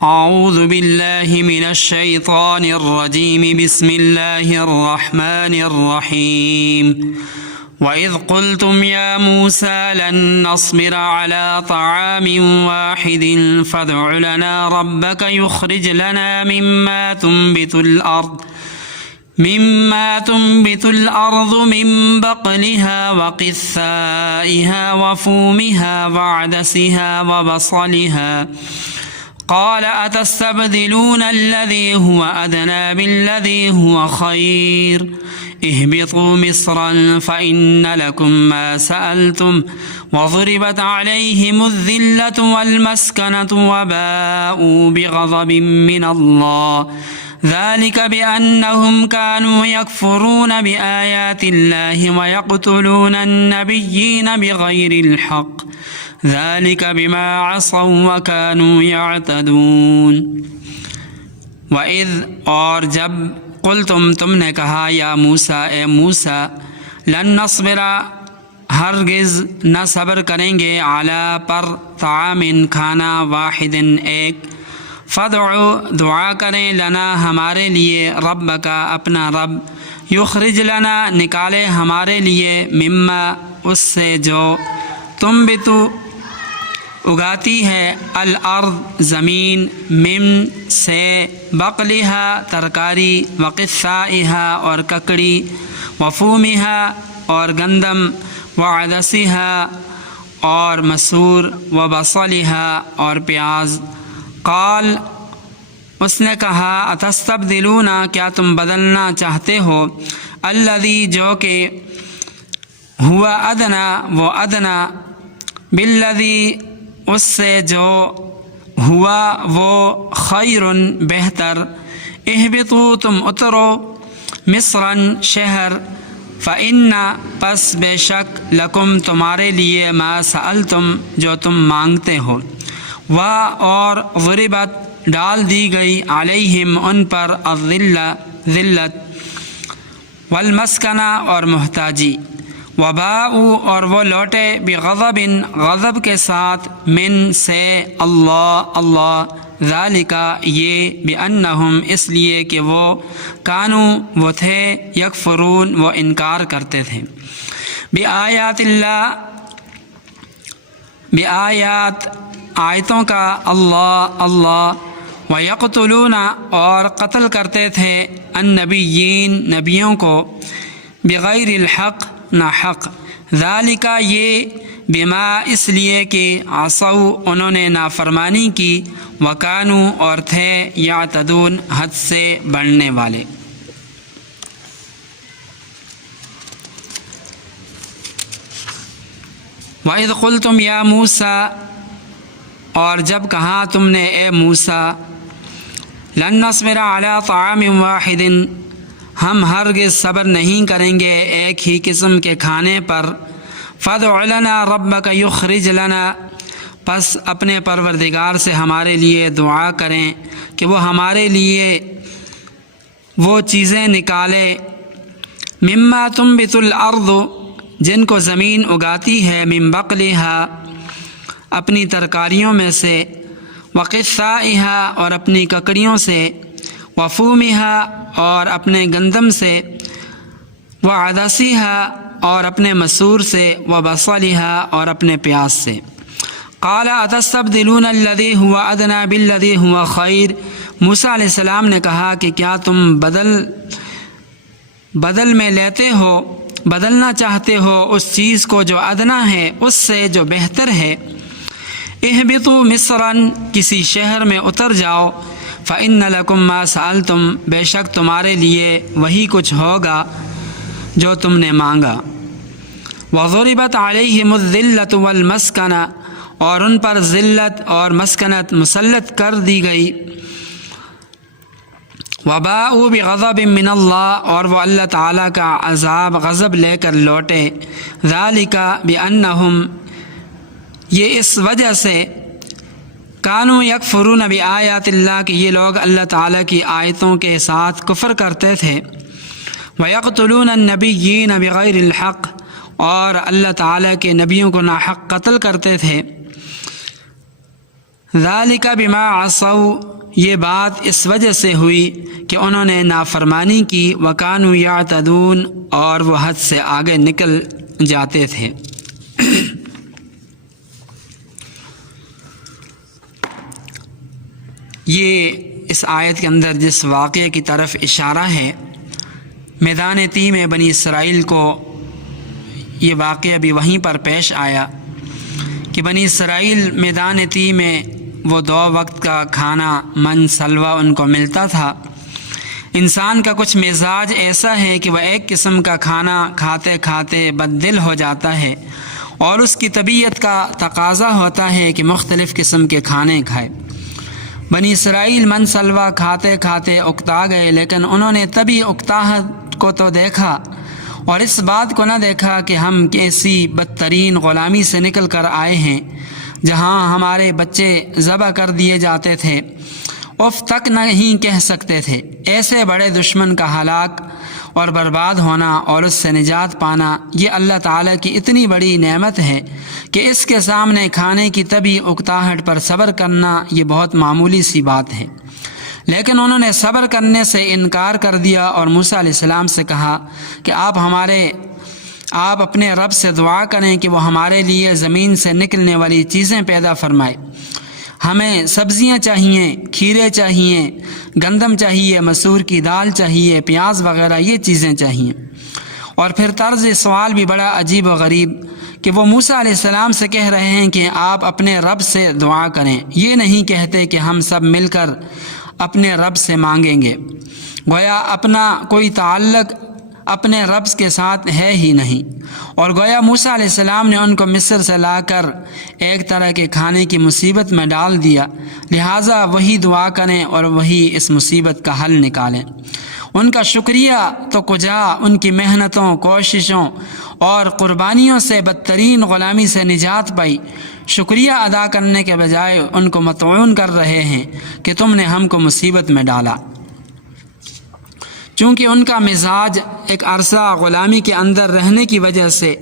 اعوذ باللہ من الشیطان الرجیم بسم اللہ الرحمن الرحیم وَإِذْ قُلْتُمْ يَا مُوسَى لَن نَّصْبِرَ عَلَى طَعَامٍ وَاحِدٍ فَادْعُ لَنَا رَبَّكَ يُخْرِجْ لَنَا مِمَّا تُنبِتُ الْأَرْضُ مِن بَقْلِهَا وَقِثَّائِهَا وَفُومِهَا وَعَدَسِهَا وَبَصَلِهَا قال أتستبدلون الذي هو أدنى بالذي هو خير اهبطوا مصرا فإن لكم ما سألتم وضربت عليهم الذلة والمسكنة وباءوا بغضب من الله ذلك بأنهم كانوا يكفرون بآيات الله ويقتلون النبيين بغير الحق ذلك بما عصوا وكانوا يعتدون وَإِذْ اور جب قلتم تم نے کہا یا موسیٰ اے موسیٰ لن نصبر ہرگز نہ صبر کریں گے علی پر طعام کھانا واحد ایک فادعو دعا کریں لنا ہمارے لیے رب کا اپنا رب یخرج لنا نکالے ہمارے لیے مما اس سے جو تنبتو اگاتی ہے الارض زمین من سے بقلہا ترکاری وقثائہا اور ککڑی وفومہا اور گندم وعدسہا اور مسور وبصلہا اور پیاز قال اس نے کہا اتستبدلون کیا تم بدلنا چاہتے ہو الذی جو کہ ہوا ادنا وہ ادنا بالذی اس سے جو ہوا وہ خیر بہتر اہبطوا تم اترو مصرا شہر فإن پس بے شک لکم تمہارے لیے ما سألتم جو تم مانگتے ہو اور ضربت ڈال دی گئی علیہم ان پر الذلت والمسکنہ اور محتاجی وباءوا اور وہ لوٹے بغضب غضب کے ساتھ من سے اللہ ذالک یہ بأنہم اس لیے کہ وہ وہ تھے یکفرون وہ انکار کرتے تھے بآیات اللہ بآیات آیتوں کا اللہ ویقتلون اور قتل کرتے تھے النبیین نبیوں کو بغیر الحق نہ حق ذالک یہ بما اس لیے کہ عصوا انہوں نے نافرمانی کی وکانوا اور تھے یعتدون حد سے بڑھنے والے وَإِذْ قُلْتُمْ يَا مُوسَى اور جب کہا تم نے اے موسیٰ لن نصبر علی طعام واحد ہم ہرگز صبر نہیں کریں گے ایک ہی قسم کے کھانے پر فادع لنا ربک یخرج لنا پس اپنے پروردگار سے ہمارے لیے دعا کریں کہ وہ ہمارے لیے وہ چیزیں نکالے مما تنبت الارض جن کو زمین اگاتی ہے من بقلہا اپنی ترکاریوں میں سے وقثائہا اور اپنی ککڑیوں سے وفومہا اور اپنے گندم سے وعدسیہا اور اپنے مسور سے وبصلہا اور اپنے پیاز سے قال اتستبدلون الذی هو ادنی بالذی هو خیر موسیٰ علیہ السلام نے کہا کہ کیا تم بدل میں لیتے ہو بدلنا چاہتے ہو اس چیز کو جو ادنا ہے اس سے جو بہتر ہے اہبطوا مصرا کسی شہر میں اتر جاؤ فإن لکم ما سألتم بے شک تمہارے لیے وہی کچھ ہوگا جو تم نے مانگا وضربت علیہم الذلۃ والمسکنہ اور ان پر ذلت اور مسکنت مسلط کر دی گئی وباءوا بغضب من اللہ اور وہ اللہ تعالیٰ کا عذاب غضب لے کر لوٹے ذالک بأنہم یہ اس وجہ سے کانوا یکفرون بآیات اللہ کہ یہ لوگ اللہ تعالیٰ کی آیتوں کے ساتھ کفر کرتے تھے ویقتلون النبیین بغیر الحق اور اللہ تعالیٰ کے نبیوں کو ناحق قتل کرتے تھے ذالک بما عصوا، یہ بات اس وجہ سے ہوئی کہ انہوں نے نافرمانی کی، وکانوا یعتدون، اور وہ حد سے آگے نکل جاتے تھے۔ یہ اس آیت کے اندر جس واقعے کی طرف اشارہ ہے، میدان تی میں بنی اسرائیل کو یہ واقعہ بھی وہیں پر پیش آیا کہ بنی اسرائیل میدان تی میں وہ 2 وقت کا کھانا من سلوہ ان کو ملتا تھا۔ انسان کا کچھ مزاج ایسا ہے کہ وہ ایک قسم کا کھانا کھاتے کھاتے بد ہو جاتا ہے، اور اس کی طبیعت کا تقاضا ہوتا ہے کہ مختلف قسم کے کھانے کھائے۔ بنی اسرائیل من سلوہ کھاتے کھاتے اکتا گئے، لیکن انہوں نے تبھی اکتاہٹ کو تو دیکھا اور اس بات کو نہ دیکھا کہ ہم کیسی بدترین غلامی سے نکل کر آئے ہیں، جہاں ہمارے بچے ذبح کر دیے جاتے تھے، اف تک نہیں کہہ سکتے تھے۔ ایسے بڑے دشمن کا ہلاک اور برباد ہونا اور اس سے نجات پانا، یہ اللہ تعالیٰ کی اتنی بڑی نعمت ہے کہ اس کے سامنے کھانے کی طبی اکتاہٹ پر صبر کرنا یہ بہت معمولی سی بات ہے۔ لیکن انہوں نے صبر کرنے سے انکار کر دیا اور موسیٰ علیہ السلام سے کہا کہ آپ اپنے رب سے دعا کریں کہ وہ ہمارے لیے زمین سے نکلنے والی چیزیں پیدا فرمائے۔ ہمیں سبزیاں چاہیے، کھیرے چاہیے، گندم چاہیے، مسور کی دال چاہیے، پیاز وغیرہ یہ چیزیں چاہیے۔ اور پھر طرز سوال بھی بڑا عجیب و غریب کہ وہ موسیٰ علیہ السلام سے کہہ رہے ہیں کہ آپ اپنے رب سے دعا کریں، یہ نہیں کہتے کہ ہم سب مل کر اپنے رب سے مانگیں گے، گویا اپنا کوئی تعلق اپنے رب کے ساتھ ہے ہی نہیں۔ اور گویا موسیٰ علیہ السلام نے ان کو مصر سے لا کر ایک طرح کے کھانے کی مصیبت میں ڈال دیا، لہٰذا وہی دعا کریں اور وہی اس مصیبت کا حل نکالیں۔ ان کا شکریہ تو کجا، ان کی محنتوں، کوششوں اور قربانیوں سے بدترین غلامی سے نجات پائی، شکریہ ادا کرنے کے بجائے ان کو مطعون کر رہے ہیں کہ تم نے ہم کو مصیبت میں ڈالا۔ چونکہ ان کا مزاج ایک عرصہ غلامی کے اندر رہنے کی وجہ سے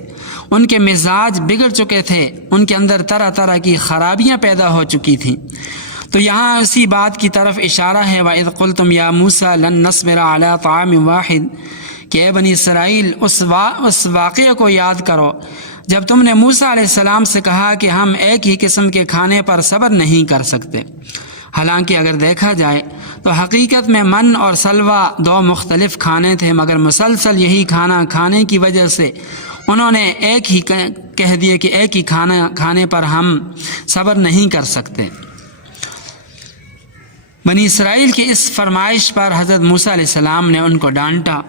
ان کے مزاج بگڑ چکے تھے، ان کے اندر طرح طرح کی خرابیاں پیدا ہو چکی تھیں۔ تو یہاں اسی بات کی طرف اشارہ ہے، وَإِذْ قُلْتُمْ يَا مُوسَىٰ لَن نَّصْبِرَ عَلَىٰ طَعَامٍ وَاحِدٍ، کہ اے بنی اسرائیل اس واقعے کو یاد کرو جب تم نے موسیٰ علیہ السلام سے کہا کہ ہم ایک ہی قسم کے کھانے پر صبر نہیں کر سکتے۔ حالانکہ اگر دیکھا جائے تو حقیقت میں من اور سلوہ 2 مختلف کھانے تھے، مگر مسلسل یہی کھانا کھانے کی وجہ سے انہوں نے ایک ہی کہہ دیے کہ ایک ہی کھانا کھانے پر ہم صبر نہیں کر سکتے۔ بنی اسرائیل کی اس فرمائش پر حضرت موسیٰ علیہ السلام نے ان کو ڈانٹا،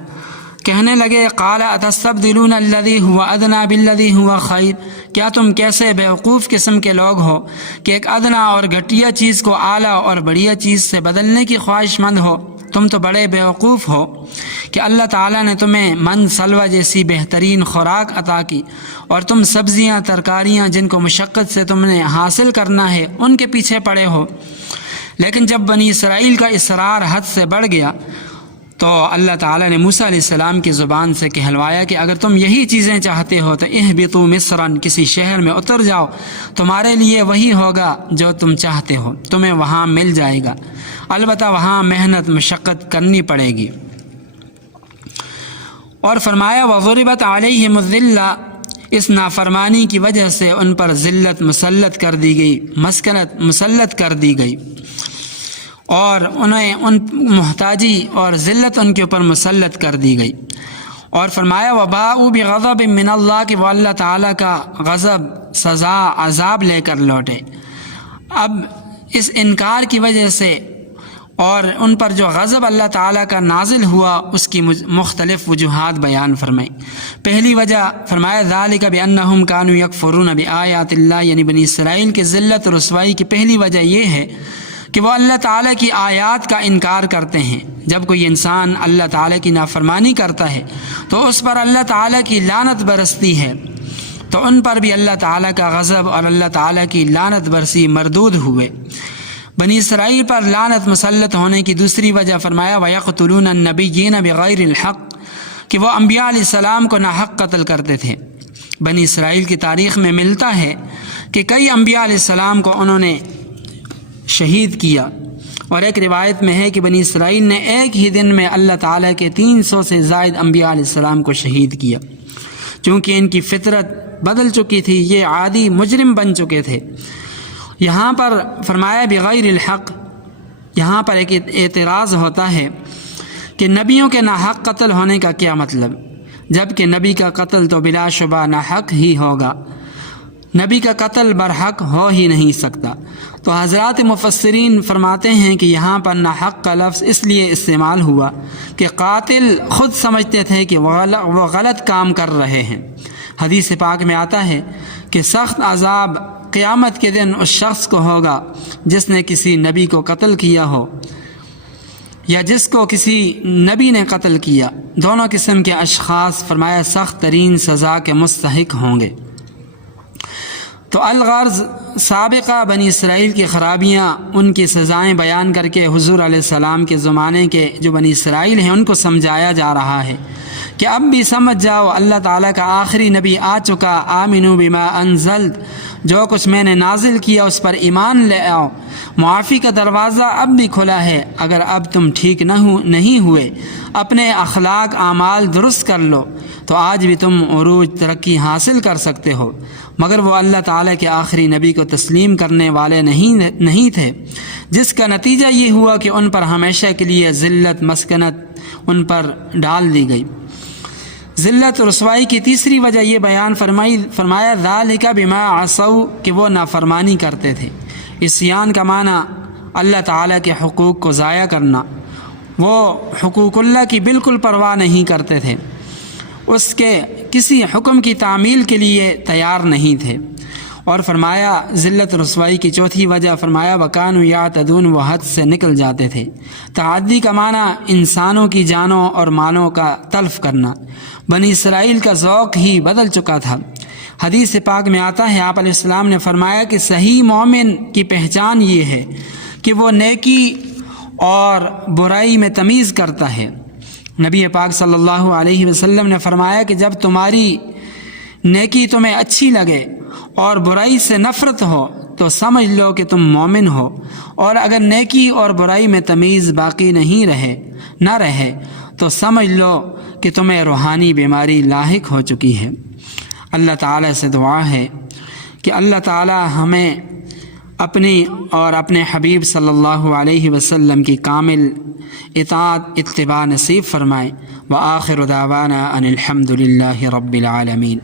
کہنے لگے قال اتستبدلون الذی هو ادنی بالذی هو خیر، کیا تم کیسے بیوقوف قسم کے لوگ ہو کہ ایک ادنا اور گھٹیا چیز کو اعلیٰ اور بڑھیا چیز سے بدلنے کی خواہش مند ہو؟ تم تو بڑے بیوقوف ہو کہ اللہ تعالیٰ نے تمہیں من سلوہ جیسی بہترین خوراک عطا کی اور تم سبزیاں ترکاریاں جن کو مشقت سے تم نے حاصل کرنا ہے ان کے پیچھے پڑے ہو۔ لیکن جب بنی اسرائیل کا اصرار حد سے بڑھ گیا تو اللہ تعالیٰ نے موسیٰ علیہ السلام کی زبان سے کہلوایا کہ اگر تم یہی چیزیں چاہتے ہو تو اہبطوا مصرا، کسی شہر میں اتر جاؤ، تمہارے لیے وہی ہوگا جو تم چاہتے ہو، تمہیں وہاں مل جائے گا، البتہ وہاں محنت مشقت کرنی پڑے گی۔ اور فرمایا وضربت علیہم الذلہ، اس نافرمانی کی وجہ سے ان پر ذلت مسلط کر دی گئی، مسکنت مسلط کر دی گئی، اور انہیں ان محتاجی اور ذلت ان کے اوپر مسلط کر دی گئی۔ اور فرمایا وباءوا بغضب من اللہ، کہ وہ اللہ تعالیٰ کا غضب، سزا، عذاب لے کر لوٹے۔ اب اس انکار کی وجہ سے اور ان پر جو غضب اللہ تعالیٰ کا نازل ہوا اس کی مختلف وجوہات بیان فرمائی۔ پہلی وجہ فرمایا ذالک بانہم کانوا یکفرون بآیات اللہ، یعنی بنی اسرائیل کی ذلت و رسوائی کی پہلی وجہ یہ ہے کہ وہ اللہ تعالیٰ کی آیات کا انکار کرتے ہیں۔ جب کوئی انسان اللہ تعالیٰ کی نافرمانی کرتا ہے تو اس پر اللہ تعالیٰ کی لعنت برستی ہے، تو ان پر بھی اللہ تعالیٰ کا غضب اور اللہ تعالیٰ کی لعنت برسی مردود ہوئے۔ بنی اسرائیل پر لعنت مسلط ہونے کی دوسری وجہ فرمایا وَيَقْتُلُونَ النَّبِيِّينَ بِغَيْرِ الْحَقِّ، کہ وہ انبیاء علیہ السلام کو ناحق قتل کرتے تھے۔ بنی اسرائیل کی تاریخ میں ملتا ہے کہ کئی انبیاء علیہ السلام کو انہوں نے شہید کیا۔ اور ایک روایت میں ہے کہ بنی اسرائیل نے ایک ہی دن میں اللہ تعالیٰ کے 300 سے زائد انبیاء علیہ السلام کو شہید کیا، چونکہ ان کی فطرت بدل چکی تھی، یہ عادی مجرم بن چکے تھے۔ یہاں پر فرمایا بغیر الحق، یہاں پر ایک اعتراض ہوتا ہے کہ نبیوں کے ناحق قتل ہونے کا کیا مطلب، جبکہ نبی کا قتل تو بلا شبہ ناحق ہی ہوگا، نبی کا قتل برحق ہو ہی نہیں سکتا۔ تو حضرات مفسرین فرماتے ہیں کہ یہاں پر ناحق کا لفظ اس لیے استعمال ہوا کہ قاتل خود سمجھتے تھے کہ وہ غلط کام کر رہے ہیں۔ حدیث پاک میں آتا ہے کہ سخت عذاب قیامت کے دن اس شخص کو ہوگا جس نے کسی نبی کو قتل کیا ہو یا جس کو کسی نبی نے قتل کیا۔ دونوں قسم کے اشخاص فرمایا سخت ترین سزا کے مستحق ہوں گے۔ تو الغرض سابقہ بنی اسرائیل کی خرابیاں، ان کی سزائیں بیان کر کے حضور علیہ السلام کے زمانے کے جو بنی اسرائیل ہیں ان کو سمجھایا جا رہا ہے کہ اب بھی سمجھ جاؤ اللہ تعالیٰ کا آخری نبی آ چکا، آمنو بما انزلت، جو کچھ میں نے نازل کیا اس پر ایمان لے آؤ، معافی کا دروازہ اب بھی کھلا ہے۔ اگر اب تم ٹھیک نہیں ہوئے، اپنے اخلاق اعمال درست کر لو تو آج بھی تم عروج ترقی حاصل کر سکتے ہو۔ مگر وہ اللہ تعالیٰ کے آخری نبی کو تسلیم کرنے والے نہیں تھے، جس کا نتیجہ یہ ہوا کہ ان پر ہمیشہ کے لیے ذلت مسکنت ان پر ڈال دی گئی۔ ذلت رسوائی کی تیسری وجہ یہ بیان فرمایا ذالک بما عصوا، کہ وہ نافرمانی کرتے تھے۔ عصیان کا معنی اللہ تعالیٰ کے حقوق کو ضائع کرنا، وہ حقوق اللہ کی بالکل پرواہ نہیں کرتے تھے، اس کے کسی حکم کی تعمیل کے لیے تیار نہیں تھے۔ اور فرمایا ذلت رسوائی کی چوتھی وجہ فرمایا وَكَانُوا يَعْتَدُونَ، وہ حد سے نکل جاتے تھے۔ تعدی کا معنی انسانوں کی جانوں اور مالوں کا تلف کرنا۔ بنی اسرائیل کا ذوق ہی بدل چکا تھا۔ حدیث پاک میں آتا ہے آپ علیہ السلام نے فرمایا کہ صحیح مومن کی پہچان یہ ہے کہ وہ نیکی اور برائی میں تمیز کرتا ہے۔ نبی پاک صلی اللہ علیہ وسلم نے فرمایا کہ جب تمہاری نیکی تمہیں اچھی لگے اور برائی سے نفرت ہو تو سمجھ لو کہ تم مومن ہو، اور اگر نیکی اور برائی میں تمیز باقی نہ رہے تو سمجھ لو کہ تمہیں روحانی بیماری لاحق ہو چکی ہے۔ اللہ تعالیٰ سے دعا ہے کہ اللہ تعالیٰ ہمیں اپنی اور اپنے حبیب صلی اللہ علیہ وسلم کی کامل اطاعت اتباع نصیب فرمائے۔ وآخر دعوانا ان الحمد للہ رب العالمین۔